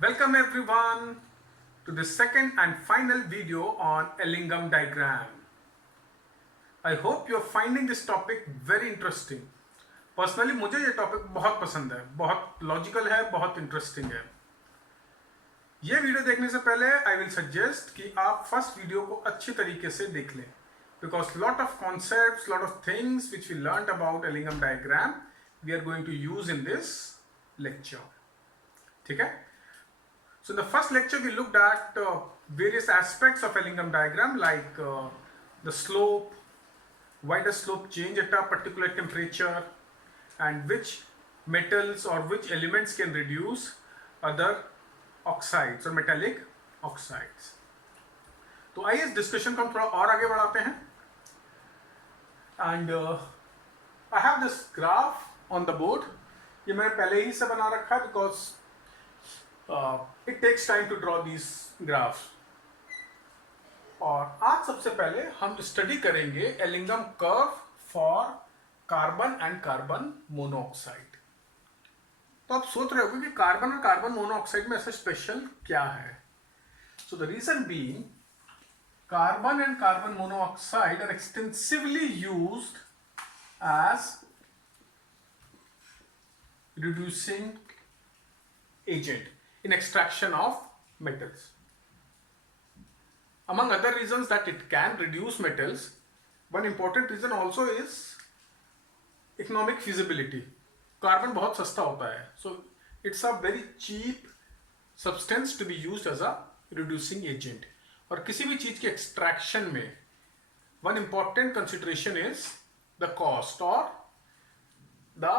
Welcome everyone to the second and final video on Ellingham diagram. I hope you are finding this topic very interesting. Personally मुझे ये topic बहुत पसंद है, बहुत logical है, बहुत इंटरेस्टिंग है. ये वीडियो देखने से पहले आई विल सजेस्ट कि आप फर्स्ट वीडियो को अच्छी तरीके से देख लें, because lot of concepts, lot of things which we learn about Ellingham diagram we are going to use in this lecture. ठीक है. So in the first lecture we looked at various aspects of Ellingham diagram like the slope, why does slope change at a particular temperature, and which metals or which elements can reduce other oxides or metallic oxides. तो आइए इस discussion को हम थोड़ा और आगे बढ़ाते हैं. And I have this graph on the board. ये मैंने पहले ही से बना रखा है because it takes time to draw these graphs. और आज सबसे पहले हम स्टडी करेंगे Ellingham curve for carbon and carbon monoxide. तो आप सोच रहे होंगे कि कार्बन और कार्बन मोनोऑक्साइड में ऐसा स्पेशल क्या है. So the reason being carbon and carbon monoxide are extensively used as reducing agent in extraction of metals. Among other reasons that it can reduce metals, one important reason also is economic feasibility. Carbon बहुत सस्ता होता है, so it's a very cheap substance to be used as a reducing agent. और किसी भी चीज के extraction में one important consideration is the cost or the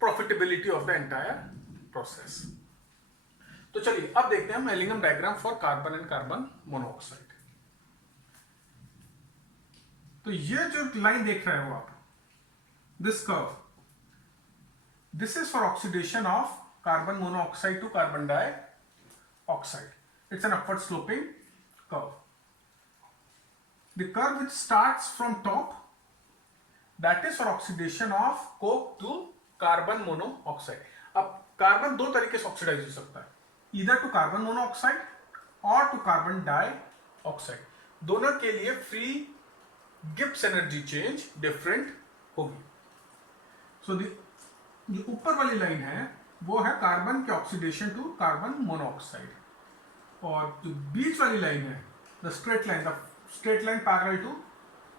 profitability of the entire process. तो चलिए अब देखते हैं हम Ellingham diagram for carbon and carbon monoxide. तो ये जो लाइन देख रहे हो आप, this curve, this is for oxidation of carbon monoxide to carbon dioxide. It's an upward sloping curve. The curve which starts from top, that is for oxidation of coke to carbon monoxide. अब carbon दो तरीके से oxidise हो सकता है, either to carbon monoxide or to carbon dioxide. दोनों के लिए free Gibbs energy change different होगी. सो जो ऊपर वाली लाइन है वो है कार्बन के ऑक्सीडेशन टू कार्बन मोनोऑक्साइड, और जो बीच वाली लाइन है the straight line parallel to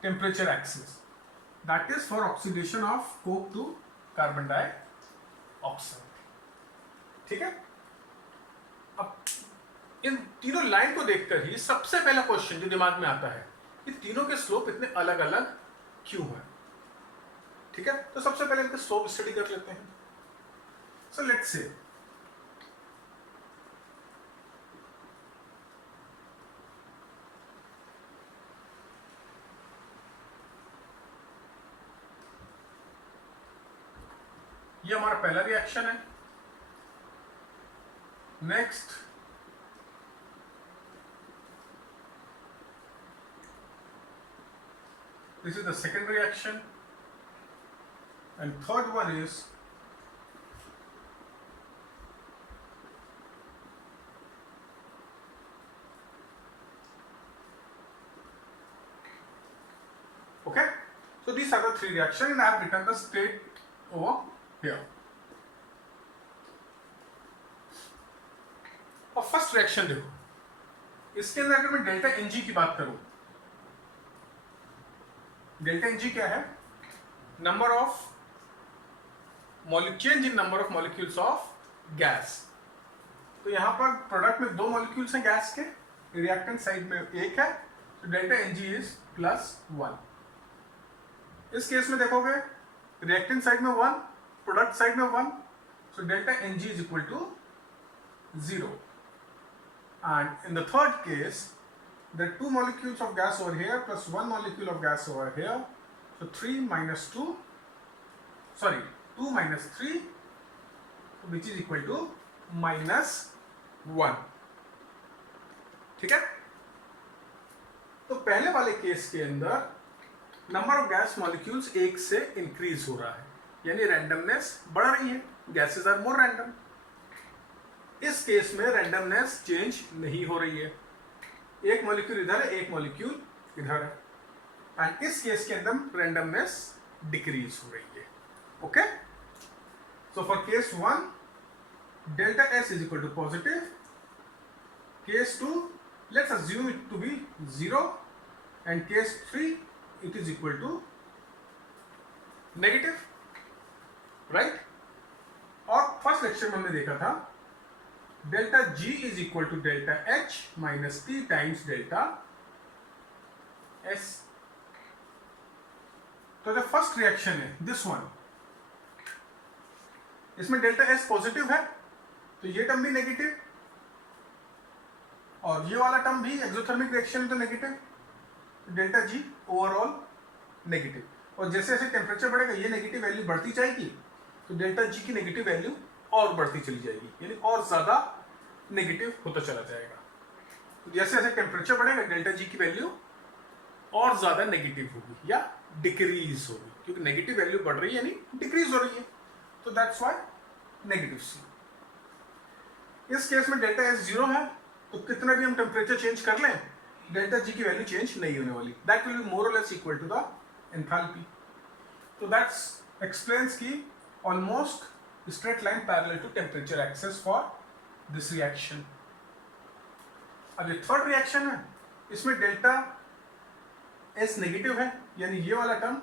temperature axis, that is for oxidation of coke to carbon dioxide. ठीक है. अब इन तीनों लाइन को देखकर ही सबसे पहला क्वेश्चन जो दिमाग में आता है, ये तीनों के स्लोप इतने अलग अलग क्यों है. ठीक है. तो सबसे पहले इनके स्लोप स्टडी कर लेते हैं. सो लेट्स से ये हमारा पहला रिएक्शन है. Next, this is the second reaction, and third one is okay. So these are the three reactions, and I have written the state over here. और first reaction देखो, इसके अंदर अगर मैं डेल्टा एनजी की बात करूं, डेल्टा एनजी क्या है? Number of change in number of molecules of gas. तो यहां पर प्रोडक्ट में दो मॉलिक्यूल्स हैं गैस के, रिएक्टेंट साइड में एक है, तो डेल्टा एनजी इज +1. इस केस में देखोगे रिएक्टेंट साइड में 1, प्रोडक्ट साइड में 1, so delta n g is equal to 0. And in the third case, there are two molecules of gas over here plus one molecule of gas over here. So 2 minus 3, which is equal to -1. ठीक है. तो पहले वाले case के अंदर number of gas molecules एक से increase हो रहा है, यानी रैंडमनेस बढ़ रही है. Gases are more random. इस केस में रैंडमनेस चेंज नहीं हो रही है, एक मॉलिक्यूल इधर है, एक मॉलिक्यूल इधर है, एंड इस केस के अंदर रैंडमनेस डिक्रीज हो रही है. Okay, so for case 1 delta S is equal to positive. Case 2, let's assume it to be 0, and case 3 it is equal to negative, right? और फर्स्ट लेक्चर में हमने देखा था delta G is equal to delta H minus T times delta S. तो जो first reaction है this one, इसमें delta S positive है तो ये टर्म भी नेगेटिव, और ये वाला टर्म भी एक्सोथर्मिक रिएक्शन में तो negative, delta G overall negative. और जैसे जैसे टेम्परेचर बढ़ेगा ये नेगेटिव वैल्यू बढ़ती जाएगी, तो डेल्टा जी की नेगेटिव वैल्यू और बढ़ती चली जाएगी, यानी और ज्यादा नेगेटिव होता चला जाएगा. तो जैसे जैसे टेम्परेचर बढ़ेगा डेल्टा जी की वैल्यू और ज्यादा नेगेटिव होगी या डिक्रीज होगी, क्योंकि नेगेटिव वैल्यू बढ़ रही है यानी डिक्रीज हो रही है, तो दैट्स व्हाई नेगेटिव सी. इस केस में डेल्टा एस 0 है तो कितना भी हम टेम्परेचर चेंज कर लें डेल्टा जी की वैल्यू चेंज नहीं होने वाली, that will be more or less equal to the enthalpy. तो दैट्स एक्सप्लेन्स की almost straight line parallel to temperature axes for this reaction. अब ये थर्ड रिएक्शन है, इसमें डेल्टा एस नेगेटिव है यानी ये वाला टर्म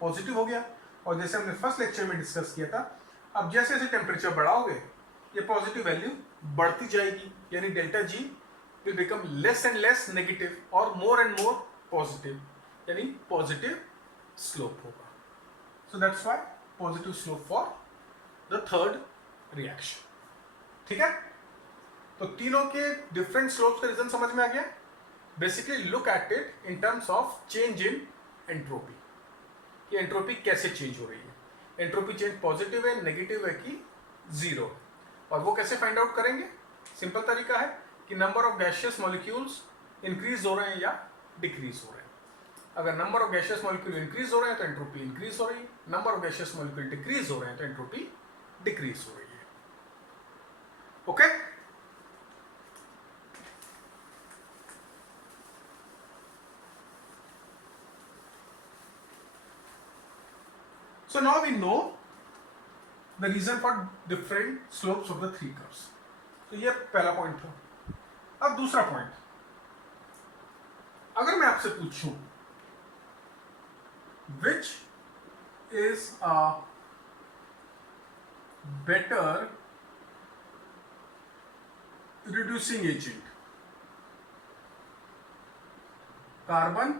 पॉजिटिव हो गया, और जैसे हमने फर्स्ट लेक्चर में डिस्कस किया था अब जैसे जैसे टेम्परेचर बढ़ाओगे ये पॉजिटिव वैल्यू बढ़ती जाएगी, यानी delta G will become less and less negative और मोर एंड मोर पॉजिटिव, यानी पॉजिटिव स्लोप होगा. So that's why positive slope for the third reaction. ठीक है, तो तीनों के डिफरेंट स्लोप्स का रीजन समझ में आ गया. Basically look at it in terms of change in entropy, कि एंट्रोपी कैसे चेंज हो रही है. एंट्रोपी चेंज पॉजिटिव है, नेगेटिव है कि जीरो, और वो कैसे फाइंड आउट करेंगे. सिंपल तरीका है कि number of gaseous molecules increase हो रहे हैं या डिक्रीज हो रहे हैं. अगर number of gaseous molecule increase हो रहे हैं तो एंट्रोपी इंक्रीज हो रही है, number of gaseous molecule decrease हो रहे हैं तो एंट्रोपी डिक्रीज हो रही है. Okay, so now we know the reason for different slopes of the three curves. तो ये पहला पॉइंट था. अब दूसरा पॉइंट, अगर मैं आपसे पूछूं which is a better reducing agent, carbon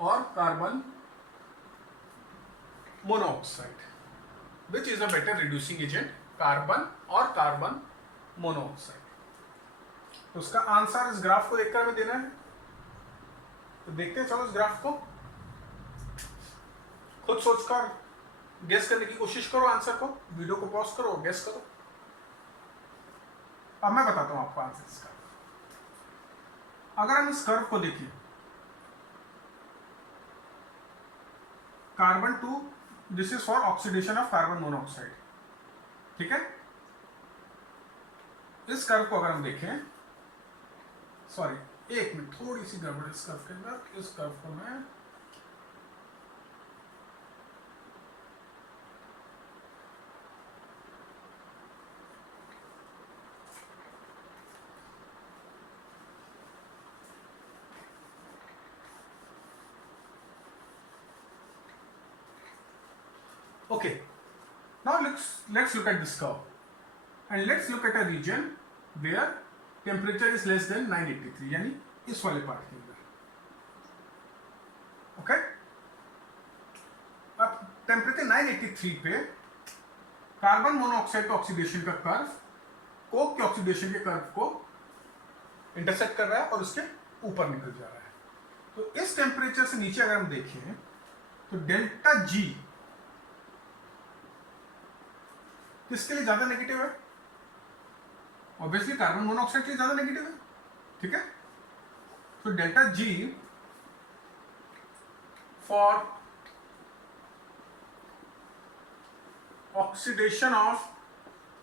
और carbon monoxide, which is a better reducing agent, carbon और कार्बन मोनोऑक्साइड. तो उसका आंसर इस ग्राफ को देखकर हमें देना है. तो देखते हैं, चलो इस ग्राफ को खुद सोचकर गेस करने की कोशिश करो. आंसर को वीडियो को पॉज करो और गेस करो. अब मैं बताता हूं आपको आंसर इसका. अगर हम इस कर्व को देखिए, carbon 2, this is for oxidation of carbon monoxide. ठीक है, इस कर्व को अगर हम देखें, सॉरी एक मिनट, थोड़ी सी गड़बड़ इस कर्व के अंदर. इस कर्व को मैं okay, now let's look at this curve and let's look at a region where temperature is less than 983, यानी इस वाले पार्ट के अंदर. ओके, अब टेम्परेचर 983 पे कार्बन मोनोऑक्साइड ऑक्सीडेशन का कर्व कोक के ऑक्सीडेशन के कर्व को इंटरसेक्ट कर रहा है और उसके ऊपर निकल जा रहा है. तो इस टेम्परेचर से नीचे अगर हम देखें तो डेल्टा जी किसके लिए ज्यादा नेगेटिव है? ऑब्वियसली कार्बन मोनोऑक्साइड के लिए ज्यादा नेगेटिव है. ठीक है, तो delta G for oxidation of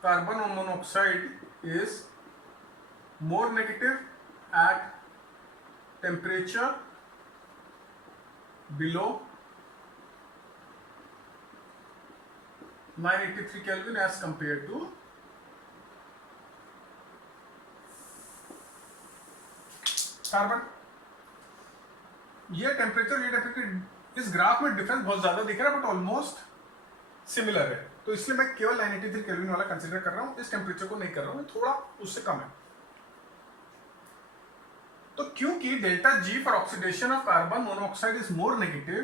carbon monoxide is more negative at temperature below 983 Kelvin as compared to carbon. ये टेम्परेचर इस ग्राफ में डिफरेंस बहुत ज्यादा दिख रहा है बट ऑलमोस्ट सिमिलर है, तो इसलिए मैं केवल 983 केल्विन वाला कंसीडर कर रहा हूं, इस टेम्परेचर को नहीं कर रहा हूं, थोड़ा उससे कम है. तो क्योंकि delta G for oxidation of carbon monoxide is more negative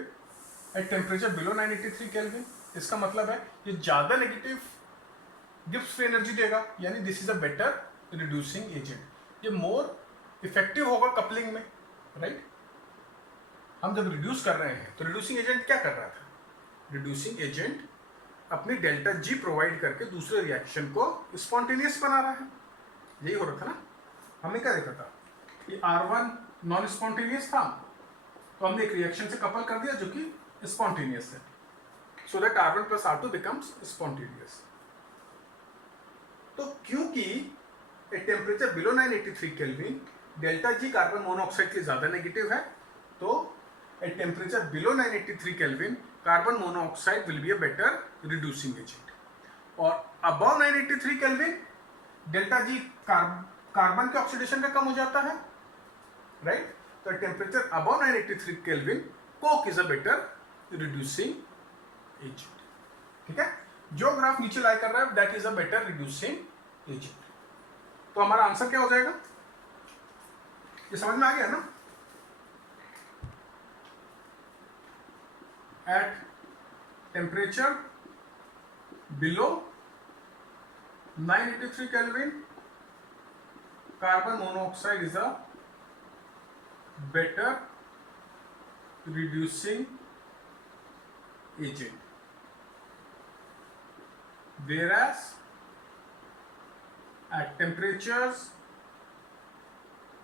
eight temperature below 983 kelvin, इसका मतलब है ये ज्यादा नेगेटिव गिब्स फ्री एनर्जी देगा, यानी this is a better reducing agent. ये मोर इफेक्टिव होगा कपलिंग में, राइट. हम जब रिड्यूस कर रहे हैं तो रिड्यूसिंग एजेंट क्या कर रहा था? रिड्यूसिंग एजेंट अपनी डेल्टा जी प्रोवाइड करके दूसरे रिएक्शन को स्पॉन्टेनियस बना रहा है. यही हो रहा था ना. हमने क्या देखा था कि R1 नॉन स्पॉन्टेनियस था, तो हमने एक रिएक्शन से कपल कर दिया जो कि स्पॉन्टेनियस है, so that R1 plus R2 becomes spontaneous. तो क्योंकि at temperature below 983 kelvin delta G carbon monoxide के लिए ज्यादा नेगेटिव है, तो at temperature below 983 kelvin carbon monoxide will be a better reducing agent. और above 983 kelvin delta G carbon के oxidation का कम हो जाता है, राइट. तो temperature above 983 kelvin coke is a better reducing agent. ठीक है. जो ग्राफ नीचे लाई कर रहा है that is a better reducing agent. तो हमारा आंसर क्या हो जाएगा? ये समझ में आ गया ना. Eight temperature below 983 kelvin carbon monoxide is a better reducing agent, whereas at temperatures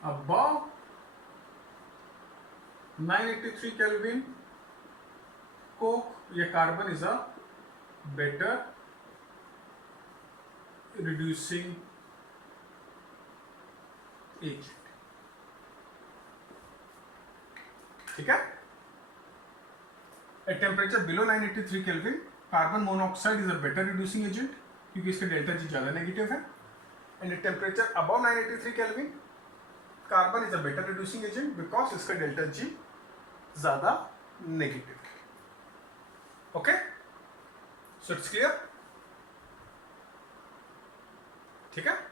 above 983 Kelvin, coke या carbon is a better reducing agent. ठीक है. At temperature below 983 Kelvin, carbon monoxide is a better reducing agent क्योंकि इसका delta जी ज्यादा negative है. And at temperature above 983 kelvin carbon is a better reducing agent because इसका delta जी ज्यादा negative है. Okay, so it's clear. ठीक है.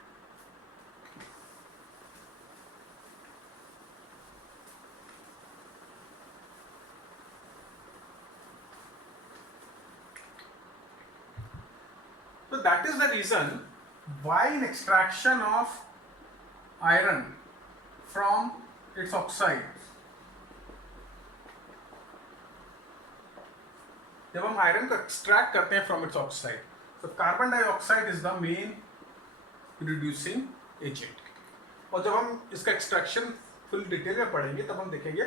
So that is the reason why in extraction of iron from its oxides, जब हम iron को extract करते हैं फ्रॉम इट्स ऑक्साइड, तो carbon dioxide is the main reducing agent. और जब हम इसका एक्सट्रैक्शन फुल डिटेल में पढ़ेंगे तब हम देखेंगे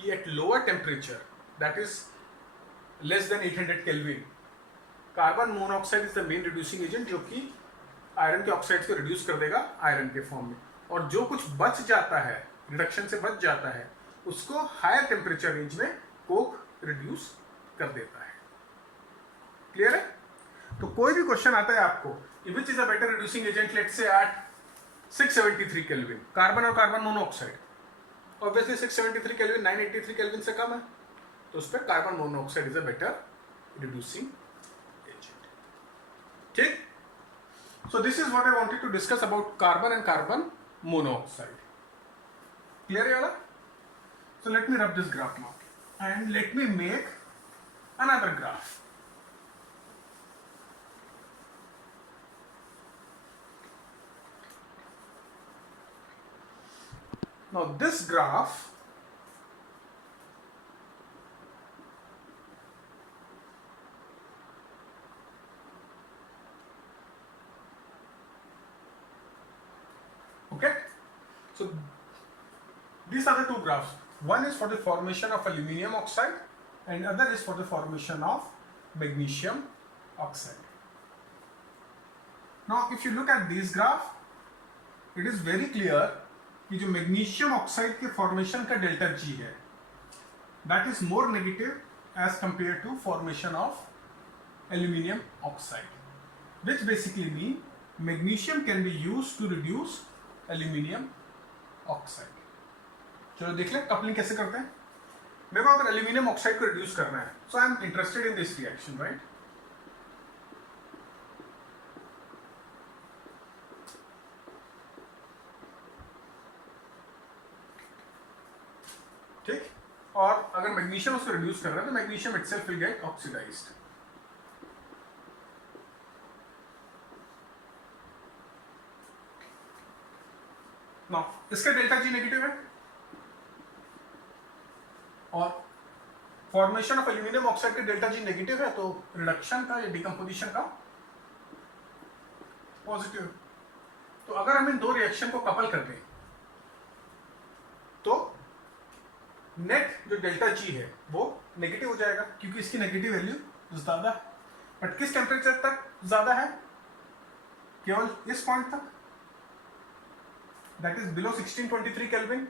कि at lower temperature that is less than 800 kelvin carbon monoxide is the main reducing agent जो कि आयरन के ऑक्साइड को रिड्यूस कर देगा आयरन के फॉर्म में. और जो कुछ बच जाता है रिडक्शन से बच जाता है उसको हायर टेम्परेचर रेंज में कोक रिड्यूस कर देता है. क्लियर है. तो कोई भी क्वेश्चन आता है आपको which is a better reducing agent let's say at 673 kelvin carbon और carbon monoxide, obviously 673 kelvin 983 kelvin से कम है, तो उस पर carbon monoxide is a better reducing. ठीक. So this is what I wanted to discuss about carbon and carbon monoxide. Clear yala? So let me rub this graph now and let me make another graph. Now this graph okay, so these are the two graphs. One is for the formation of aluminium oxide and other is for the formation of magnesium oxide. Now if you look at this graph, it is very clear कि जो magnesium oxide के formation का delta G है that is more negative as compare to formation of aluminium oxide, which basically mean magnesium can be use to reduce aluminium oxide. चलो देख लें coupling कैसे करते हैं। मेरे को अगर एल्यूमिनियम ऑक्साइड को रिड्यूस करना है, so I am interested in this reaction, right. ठीक, और अगर मैग्नीशियम उसको रिड्यूस कर रहा है तो magnesium itself will get oxidized. Now इसका डेल्टा जी नेगेटिव है और फॉर्मेशन ऑफ एल्यूमिनियम ऑक्साइड के डेल्टा जी नेगेटिव है, तो रिडक्शन का या डिकम्पोजिशन का पॉजिटिव। तो अगर हम इन दो रिएक्शन को कपल कर दें तो नेट जो डेल्टा जी है वो नेगेटिव हो जाएगा, क्योंकि इसकी नेगेटिव वैल्यू ज्यादा है। बट किस टेम्परेचर तक ज्यादा है? केवल इस पॉइंट तक, दैट इज बिलो 1623 केल्विन।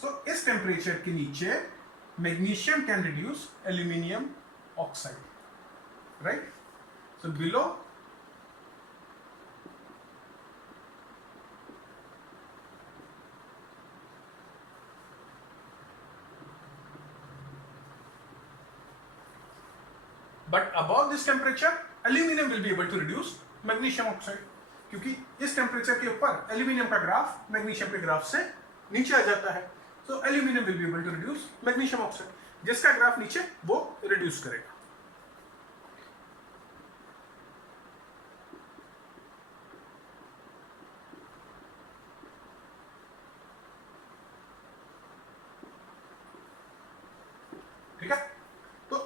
सो इस टेम्परेचर के नीचे magnesium can reduce aluminium oxide, right. So below but above this temperature aluminum will be able to reduce magnesium oxide, क्योंकि इस टेम्परेचर के ऊपर एल्यूमिनियम का ग्राफ मैग्नीशियम के ग्राफ से नीचे आ जाता है। तो aluminium will be able to reduce magnesium oxide, जिसका ग्राफ नीचे वो रिड्यूस करेगा। ठीक है, तो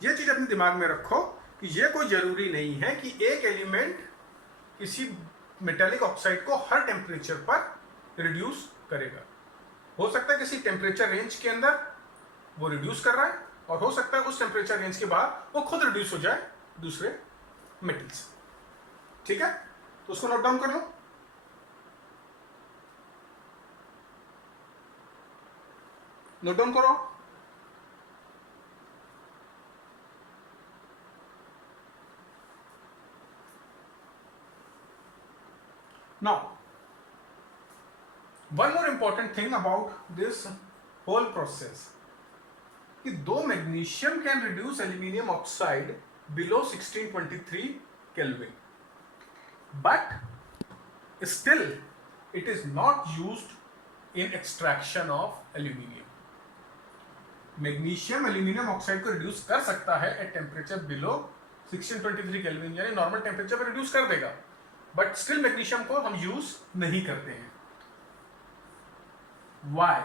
ये चीज अपने दिमाग में रखो कि ये कोई जरूरी नहीं है कि एक एलिमेंट किसी मेटेलिक ऑक्साइड को हर टेम्परेचर पर रिड्यूस करेगा। हो सकता है किसी टेम्परेचर रेंज के अंदर वो रिड्यूस कर रहा है, और हो सकता है उस टेम्परेचर रेंज के बाद वो खुद रिड्यूस हो जाए दूसरे मेटल से। ठीक है, तो उसको नोट डाउन कर लो। नोट डाउन करो। Now, one more important thing about this whole process, कि दो magnesium can reduce aluminium oxide below 1623 kelvin, but still it is not used in extraction of aluminium. Magnesium aluminium oxide को reduce कर सकता है eight temperature below 1623 kelvin, यानी normal temperature पर reduce कर देगा, बट स्टिल मैग्नीशियम को हम यूज नहीं करते हैं। वाई?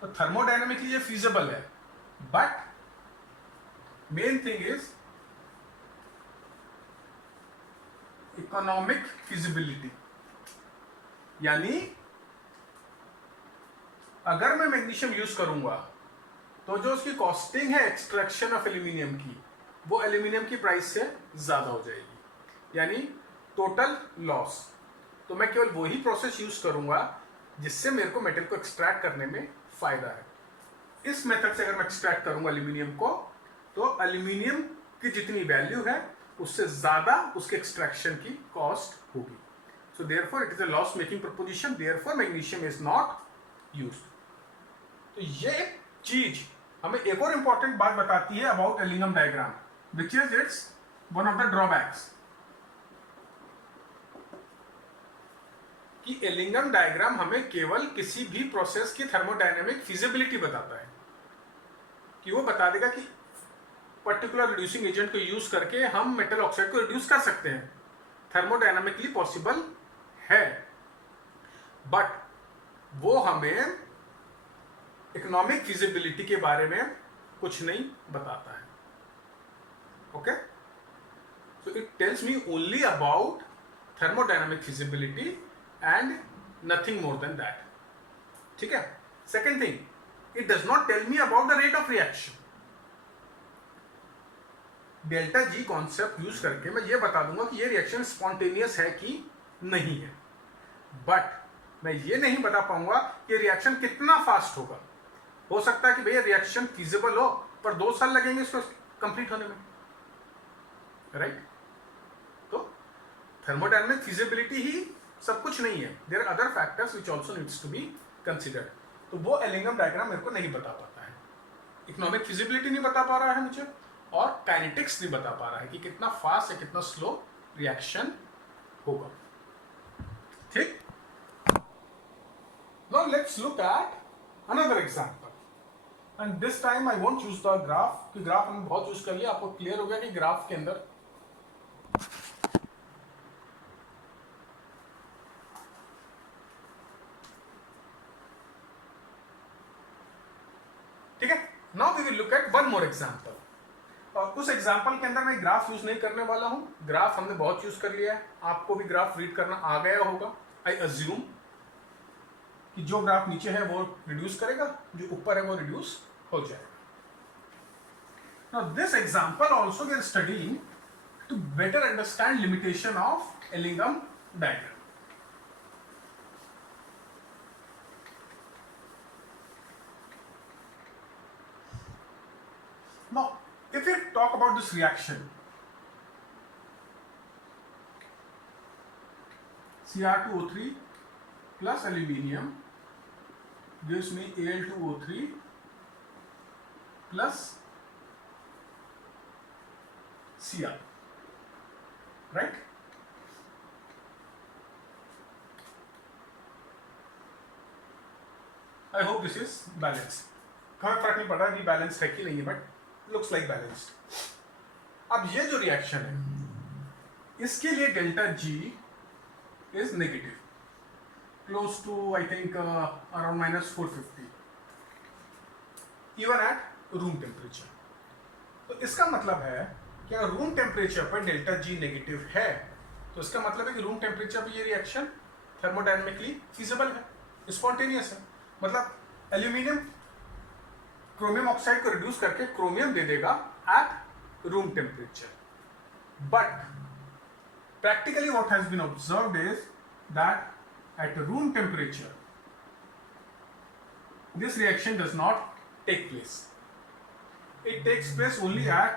तो थर्मोडायनेमिकली ये फीजिबल है, but main thing is economic feasibility. यानी अगर मैं मैग्नीशियम यूज करूंगा तो जो उसकी कॉस्टिंग है एक्सट्रैक्शन ऑफ एल्यूमिनियम की, वो एल्यूमिनियम की प्राइस से ज्यादा हो जाएगी, यानी टोटल लॉस। तो मैं केवल वही प्रोसेस यूज करूंगा जिससे मेरे को मेटल को एक्सट्रैक्ट करने में फायदा है। इस मेथड से अगर मैं एक्सट्रैक्ट करूंगा एल्यूमिनियम को, तो एल्यूमिनियम की जितनी वैल्यू है उससे ज्यादा उसके एक्सट्रैक्शन की कॉस्ट होगी। So therefore it is a loss making proposition, therefore magnesium is not used. तो ये चीज हमें एक और इंपॉर्टेंट बात बताती है about Ellingham diagram, which is its one of the drawbacks, कि एलिंगम डायग्राम हमें केवल किसी भी प्रोसेस की थर्मोडायनेमिक फिजिबिलिटी बताता है, कि वो बता देगा कि पर्टिकुलर रिड्यूसिंग एजेंट को यूज करके हम मेटल ऑक्साइड को रिड्यूस कर सकते हैं, थर्मोडायनेमिकली पॉसिबल है, बट वो हमें इकोनॉमिक फिजिबिलिटी के बारे में कुछ नहीं बताता है। Okay, so it tells me only about thermodynamic feasibility and nothing more than that. ठीक है? Second thing, it does not tell me about the rate of reaction. Delta G concept use करके मैं ये बता दूंगा कि ये रिएक्शन स्पॉन्टेनियस है कि नहीं है, बट मैं ये नहीं बता पाऊंगा कि रिएक्शन कितना फास्ट होगा। हो सकता है कि भैया रिएक्शन फीजिबल हो पर 2 साल लगेंगे इसको कंप्लीट होने में, राइट? तो थर्मोडायनामिक फिजिबिलिटी ही सब कुछ नहीं है, there are other factors which also needs to be considered. तो वो एलिंगम डायग्राम मेरे को नहीं बता पाता है, इकोनॉमिक फिजिबिलिटी नहीं बता पा रहा है मुझे, और काइनेटिक्स नहीं बता पा रहा है कि कितना फास्ट या कितना स्लो रिएक्शन होगा। ठीक, now let's look at another example and this time I won't use the graph, कि ग्राफ हमने बहुत यूज कर लिया, आपको क्लियर हो गया कि ग्राफ के अंदर ठीक है। Now we will look at one more example, और उस एग्जांपल के अंदर मैं ग्राफ यूज नहीं करने वाला हूं, ग्राफ हमने बहुत यूज कर लिया है, आपको भी ग्राफ रीड करना आ गया होगा आई अज्यूम, कि जो ग्राफ नीचे है वो रिड्यूस करेगा, जो ऊपर है वो रिड्यूस हो जाएगा। Now this example also we are studying to better understand limitation of Ellingham diagram. Now, if we talk about this reaction, Cr2O3 plus aluminium gives me Al2O3 plus Cr, right? I hope this is balanced. हमें फर्क नहीं पड़ रहा है balance है कि नहीं है, बट लुक्स लाइक बैलेंस्ड। अब ये जो रिएक्शन है इसके लिए delta G is negative, close to I think around -450 even at room temperature. तो इसका मतलब है कि अगर रूम टेम्परेचर पर डेल्टा जी नेगेटिव है तो इसका मतलब है कि रूम टेम्परेचर पर ये रिएक्शन थर्मोडायनेमिकली फीजिबल है, स्पॉन्टेनियस है। मतलब एल्यूमिनियम क्रोमियम ऑक्साइड को रिड्यूस करके क्रोमियम दे देगा eight room temperature, but practically what has been observed is that at room temperature this reaction does not take place. It takes place only at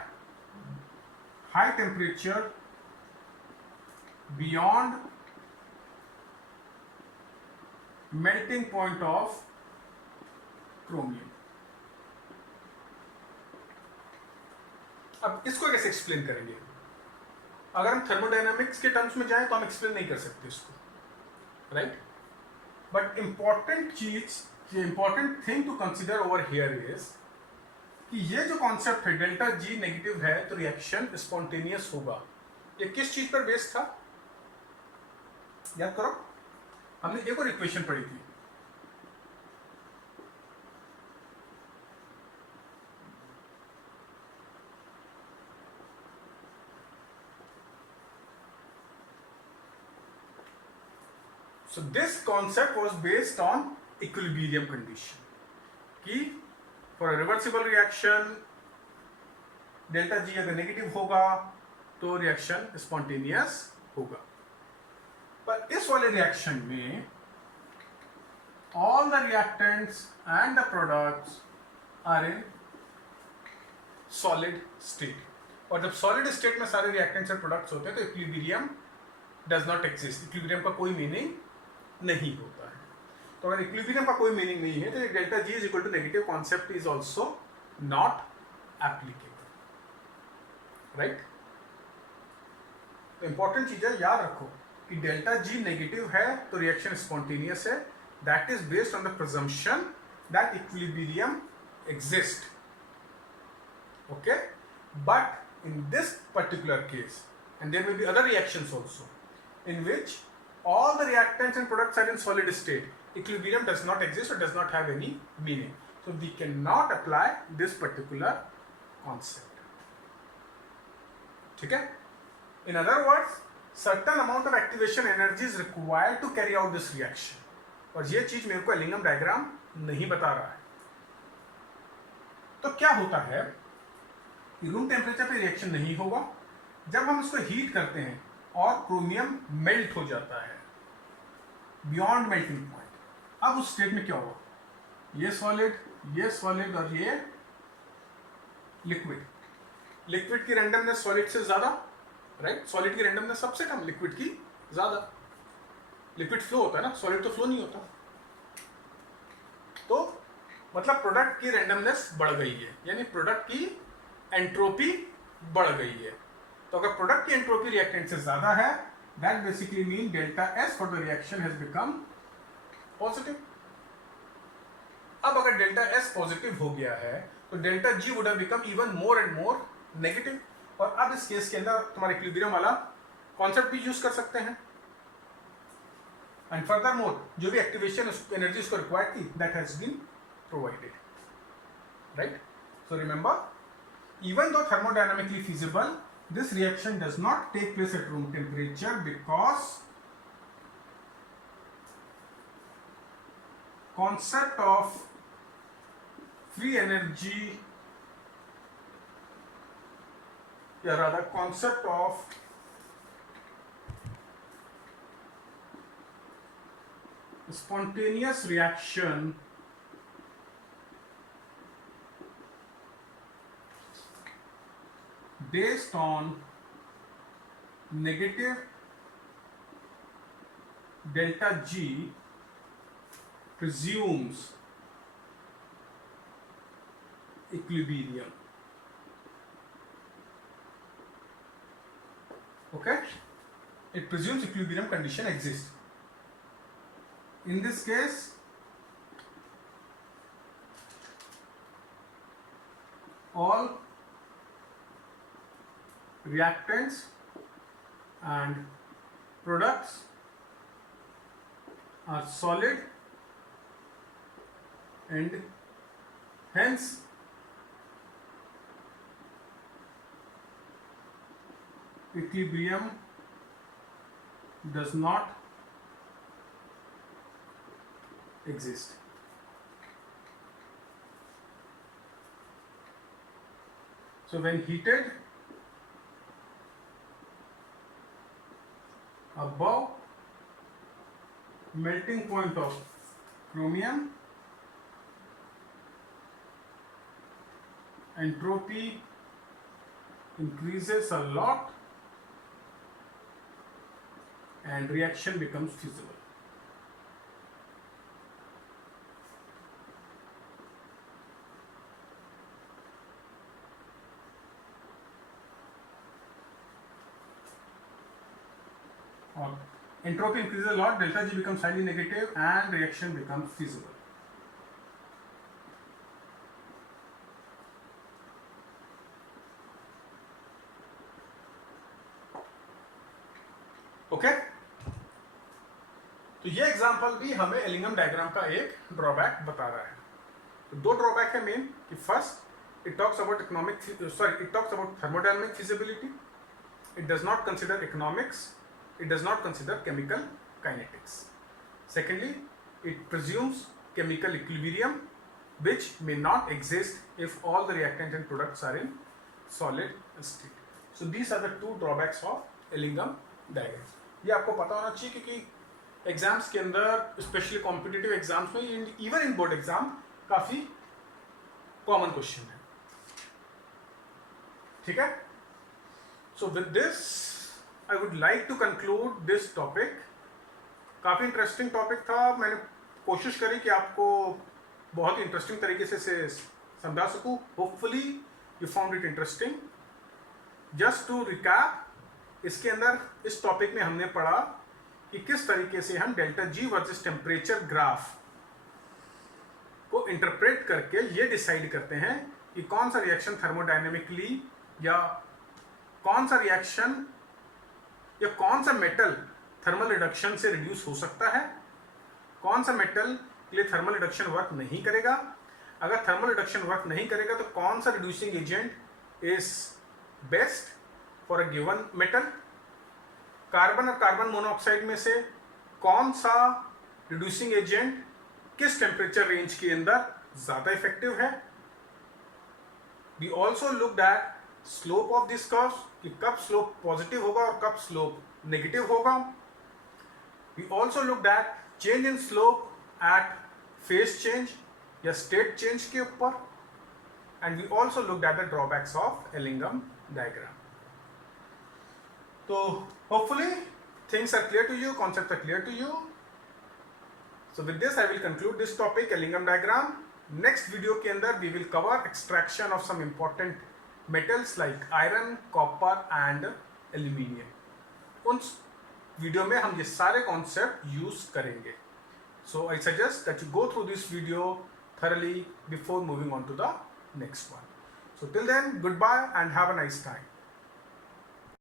high temperature beyond melting point of chromium. अब इसको कैसे explain करेंगे? अगर हम thermodynamics के terms में जाएं तो हम एक्सप्लेन नहीं कर सकते इसको, राइट? बट इंपॉर्टेंट चीज, ये important thing to consider over here is कि ये जो कॉन्सेप्ट है डेल्टा जी नेगेटिव है तो रिएक्शन स्पॉन्टेनियस होगा, ये किस चीज पर बेस्ड था? याद करो, हमने एक और इक्वेशन पढ़ी थी, so this concept was based on equilibrium condition कि for a reversible reaction delta G अगर नेगेटिव होगा तो रिएक्शन स्पॉन्टेनियस होगा। पर इस वाले रिएक्शन में all the reactants and the products are in solid state, और जब solid state में सारे reactants और products होते हैं तो equilibrium does not exist, equilibrium का कोई मीनिंग नहीं होता है। तो अगर इक्विलिब्रियम का कोई मीनिंग नहीं है तो ये delta G is equal to negative concept is also not applicable, right? तो इंपॉर्टेंट चीज है, याद रखो कि डेल्टा जी नेगेटिव है तो रिएक्शन स्पॉन्टेनियस है, that is based on the presumption that equilibrium exist, okay? But in this particular case and there will be other reactions also in which all the reactants and products are in solid state, equilibrium does not exist or does not have any meaning, so we cannot apply this particular concept. ठीक है? In other words, certain amount of activation energy is required to carry out this reaction, और ये चीज मेरे को Ellingham diagram नहीं बता रहा है। तो क्या होता है रूम टेम्परेचर पे रिएक्शन नहीं होगा। जब हम इसको हीट करते हैं और क्रोमियम मेल्ट हो जाता है बियॉन्ड मेल्टिंग पॉइंट, अब उस स्टेट में क्या होगा, ये सॉलिड और ये लिक्विड। लिक्विड की रैंडमनेस सॉलिड से ज्यादा, राइट? सॉलिड की रैंडमनेस सबसे कम, लिक्विड की ज्यादा। लिक्विड फ्लो होता है ना, सॉलिड तो फ्लो नहीं होता। तो मतलब प्रोडक्ट की रैंडमनेस बढ़ गई है, यानी प्रोडक्ट की एंट्रोपी बढ़ गई है। तो अगर प्रोडक्ट की एंट्रोपी रिएक्टेंट से ज्यादा है, that basically mean delta S for the reaction has become positive. अब अगर डेल्टा एस पॉजिटिव हो गया है तो delta G would have become even more and more negative. और अब इस केस के अंदर तुम्हारे इक्विलिब्रियम वाला कॉन्सेप्ट भी यूज कर सकते हैं। एंड फर्दर मोर जो भी एक्टिवेशन एनर्जी उसको रिक्वायर्ड थी, that has been provided, right? So remember, even though thermodynamically feasible, this reaction does not take place at room temperature because concept of free energy, or rather concept of spontaneous reaction based on negative delta G presumes equilibrium. Okay? It presumes equilibrium condition exists. In this case, all reactants and products are solid and hence equilibrium does not exist. So when heated above melting point of chromium, entropy increases a lot and reaction becomes feasible. Or entropy increases a lot, delta G becomes highly negative and reaction becomes feasible. Okay? तो ये example भी हमें Ellingham diagram का एक drawback बता रहा है। तो दो ड्रॉबैक है मेन, कि first it talks about it talks about thermodynamic feasibility, it does not consider economics, it does not consider chemical kinetics. Secondly, it presumes chemical equilibrium which may not exist if all the reactants and products are in solid state. So these are the two drawbacks of Ellingham diagram. ये आपको पता होना चाहिए क्योंकि exams के अंदर, specially competitive exams में, even in board exam, काफी कॉमन क्वेश्चन है। ठीक है? So with this I would like to conclude this topic. काफ़ी इंटरेस्टिंग टॉपिक था, मैंने कोशिश करी कि आपको बहुत ही इंटरेस्टिंग तरीके से समझा सकूं। Hopefully you found it interesting. Just to recap, इसके अंदर इस टॉपिक में हमने पढ़ा कि किस तरीके से हम delta G versus temperature graph को इंटरप्रेट करके ये डिसाइड करते हैं कि कौन सा रिएक्शन थर्मोडायनेमिकली, या कौन सा रिएक्शन या कौन सा मेटल थर्मल रिडक्शन से रिड्यूस हो सकता है, कौन सा मेटल के लिए थर्मल रिडक्शन वर्क नहीं करेगा। अगर थर्मल रिडक्शन वर्क नहीं करेगा तो कौन सा reducing agent is best for a given metal. Carbon और कार्बन मोनोऑक्साइड में से कौन सा रिड्यूसिंग एजेंट किस टेम्परेचर रेंज के अंदर ज्यादा इफेक्टिव है। We also looked at slope of this curve, कि कब स्लोप पॉजिटिव होगा और कब स्लोप नेगेटिव होगा. We also look that change in slope at phase change या स्टेट चेंज के ऊपर. And we also look at the drawbacks of Ellingham diagram. तो hopefully things are clear to you, concepts are clear to you. So with this I will conclude this topic, Ellingham diagram. Next video के अंदर we will cover extraction of some important metals like iron, copper and aluminium. उन video में हम ये सारे concept use करेंगे. So I suggest that you go through this video thoroughly before moving on to the next one. So till then, goodbye and have a nice time.